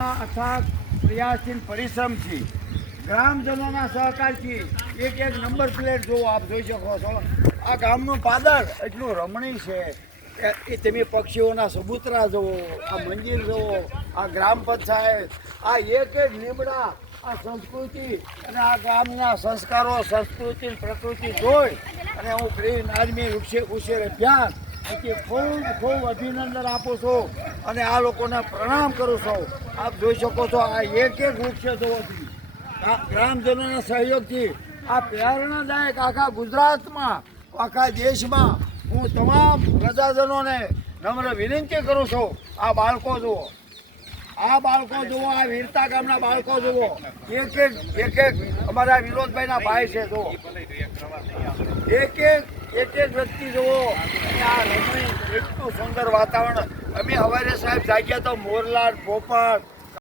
અથાગ પ્રયાસથી પરિશ્રમથી ગ્રામજનોના સહકારથી એક નંબર પ્લેટ જો આપ જોઈ શકો છો. આ ગામનું પાદર એટલું રમણીય છે એ તમે પક્ષીઓના સબૂતરા જુઓ, આ મંદિર જુઓ, આ ગ્રામ પંચાયત, આ એક લીમડા, આ સંસ્કૃતિ અને આ ગામના સંસ્કારો, સંસ્કૃતિ, પ્રકૃતિ જોઈ અને હું ગ્રીન આર્મી ઉછેર અભિયાન ખૂબ ખૂબ અભિનંદન આપું છું અને આ લોકોને પ્રણામ કરું છું. આપ જોઈ શકો છો આ એક વૃક્ષ જોવાથી ગ્રામજનોના સહયોગથી આ પ્રેરણાદાયક આખા ગુજરાતમાં, આખા દેશમાં હું તમામ પ્રજાજનોને નમ્ર વિનંતી કરું છું. આ બાળકો જુઓ, આ વીરતા ગામના બાળકો જુઓ, એક અમારા વિનોદભાઈના ભાઈ છે જુઓ, એક વ્યક્તિ જુઓ. આ રમણી એટલું સુંદર વાતાવરણ. અમે હવારે સાહેબ જાગ્યા તો મોરલાલ, પોપટ